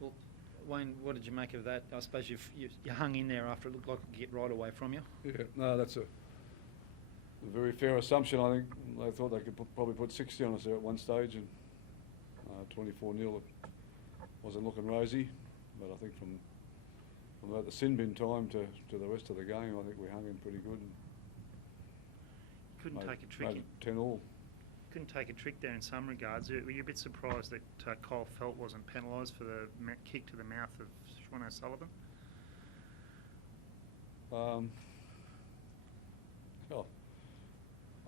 Well, Wayne, what did you make of that? I suppose you hung in there after it looked like it could get right away from you. Yeah, no, that's a very fair assumption. I think they thought they could probably put 60 on us there at one stage, and 24-0 it wasn't looking rosy. But I think from about the sin bin time to the rest of the game, I think we hung in pretty good. And Couldn't take a trick. made it 10-all. Couldn't take a trick there in some regards. Were you a bit surprised that Kyle Felt wasn't penalised for the kick to the mouth of Sean O'Sullivan? Oh, I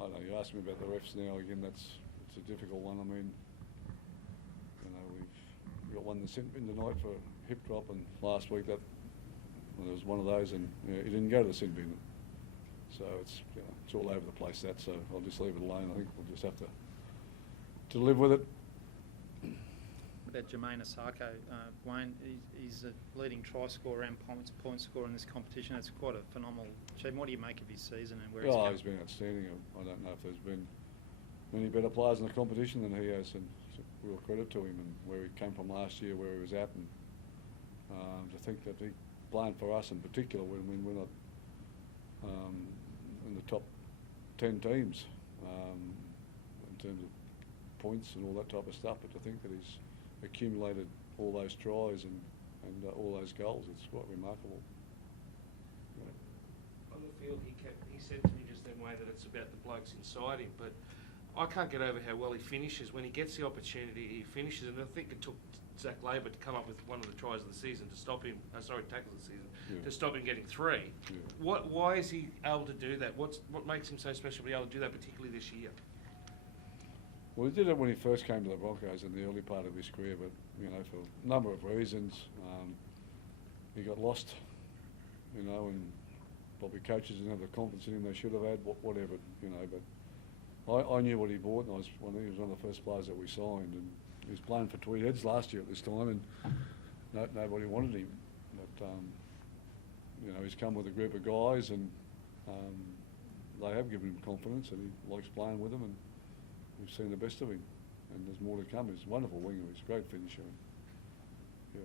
don't know. You asked me about the refs now. Again, it's a difficult one. I mean, you know, we've got one that sent in tonight for a hip drop, and last week there was one of those, and he didn't go to the sin bin. So it's all over the place. That, so I'll just leave it alone. I think we'll just have to live with it. About Jermaine Asako, Wayne, he's a leading try scorer and point scorer in this competition. It's quite a phenomenal achievement. What do you make of his season and where he's going? He's been outstanding. I don't know if there's been many better players in the competition than he has, and it's a real credit to him and where he came from last year, where he was at, and to think that he playing for us in particular when we're not in the top 10 teams in terms of points and all that type of stuff, but to think that he's accumulated all those tries and all those goals, it's quite remarkable. On the field, he said to me just then, Wayne, that it's about the blokes inside him, but I can't get over how well he finishes. When he gets the opportunity, he finishes, and I think it took Zach Labour to come up with one of the tries of the season to stop him, tackles of the season, to stop him getting 3. Yeah. Why is he able to do that? What makes him so special to be able to do that, particularly this year? Well, he did it when he first came to the Broncos in the early part of his career, but for a number of reasons, he got lost, and probably coaches didn't have the confidence in him they should have had, whatever, But I knew what he brought, and he was one of the first players that we signed, and he was playing for Tweed Heads last year at this time, and nobody wanted him. But he's come with a group of guys, and they have given him confidence, and he likes playing with them, and we've seen the best of him, and there's more to come. He's a wonderful winger. He's a great finisher. Yeah.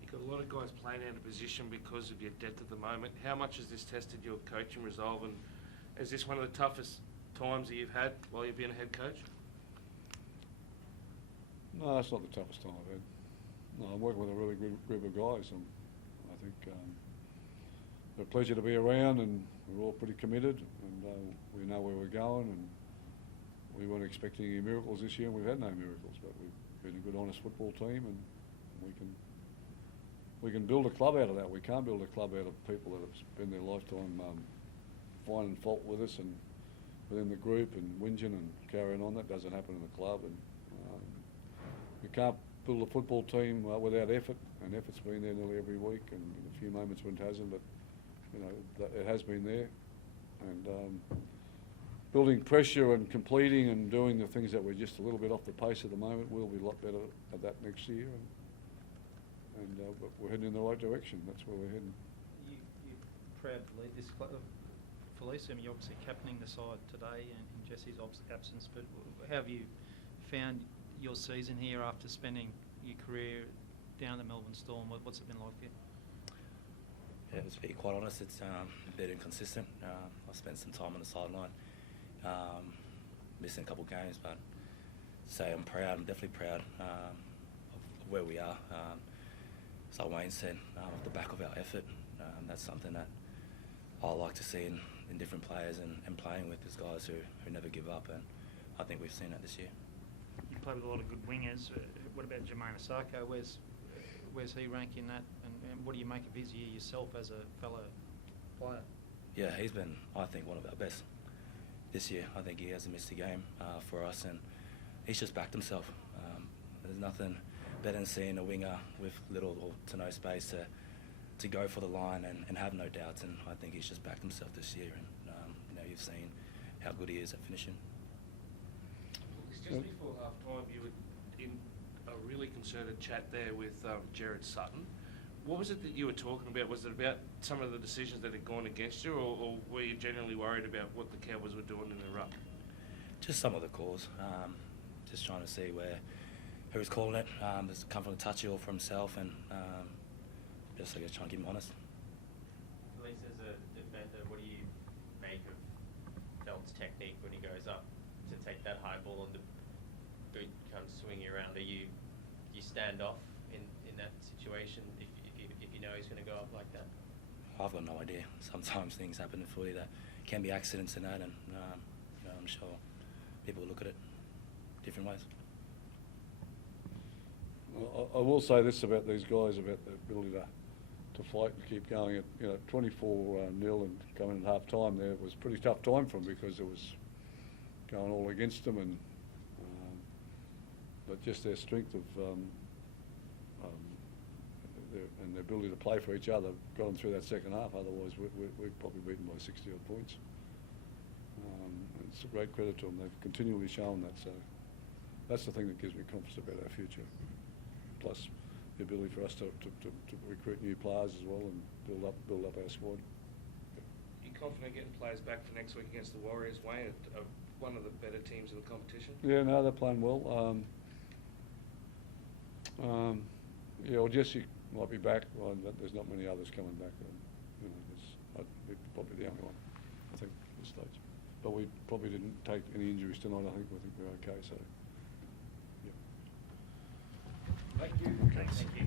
You've got a lot of guys playing out of position because of your depth at the moment. How much has this tested your coaching resolve, and is this one of the toughest times that you've had while you've been a head coach? No, it's not the toughest time I've had. No, I'm working with a really good group of guys, and I think they're a pleasure to be around, and we're all pretty committed, and we know where we're going, and we weren't expecting any miracles this year, and we've had no miracles, but we've been a good, honest football team, and we can build a club out of that. We can't build a club out of people that have spent their lifetime finding fault with us and within the group and whinging and carrying on. That doesn't happen in the club, and you can't build a football team without effort, and effort's been there nearly every week, and in a few moments when it hasn't, but it has been there, and building pressure and completing and doing the things that we're just a little bit off the pace at the moment. We'll be a lot better at that next year, and but we're heading in the right direction. That's where we're heading. You're proud to lead this club. Felice, you're obviously captaining the side today in Jesse's absence, but how have you found your season here after spending your career down the Melbourne Storm? What's it been like for you? Yeah, to be quite honest, it's a bit inconsistent. I spent some time on the sideline, missing a couple of games, but say I'm proud. I'm definitely proud of where we are. So Wayne said, off the back of our effort, that's something that I like to see in different players and playing with these guys who never give up, and I think we've seen that this year. You play with a lot of good wingers. What about Jermaine Asako? Where's he rank in that, and what do you make of his year yourself as a fellow player? Yeah, he's been, I think, one of our best this year. I think he hasn't missed a game for us, and he's just backed himself. There's nothing better than seeing a winger with little or to no space to go for the line and have no doubts, and I think he's just backed himself this year, and you've seen how good he is at finishing. Just before half-time, you were in a really concerted chat there with Gerard Sutton. What was it that you were talking about? Was it about some of the decisions that had gone against you, or were you generally worried about what the Cowboys were doing in the ruck? Just some of the calls. Just trying to see who's calling it. It's come from the touchy or from himself, and just I guess trying to keep him honest. Felice, as a defender, what do you make of Felt's technique when he goes up to take that high ball and the boot comes swinging around? Do you stand off in that situation if you know he's going to go up like that? I've got no idea. Sometimes things happen in footy that can be accidents in that, and I'm sure people look at it different ways. I will say this about these guys, about the ability to fight and keep going. At 24-0 and coming at half time there, it was a pretty tough time for them because it was going all against them, and but just their strength of their ability to play for each other got them through that second half. Otherwise, we're probably beaten by 60 odd points. It's a great credit to them. They've continually shown that. So that's the thing that gives me confidence about our future. Plus the ability for us to recruit new players as well and build up our squad. You confident getting players back for next week against the Warriors, Wayne, one of the better teams in the competition? Yeah, no, they're playing well. Yeah, well, Jesse might be back. Well, there's not many others coming back. I'd be probably the only one, I think, at this stage. But we probably didn't take any injuries tonight. I think we're okay. So, yeah. Thank you. Thanks. Thank you.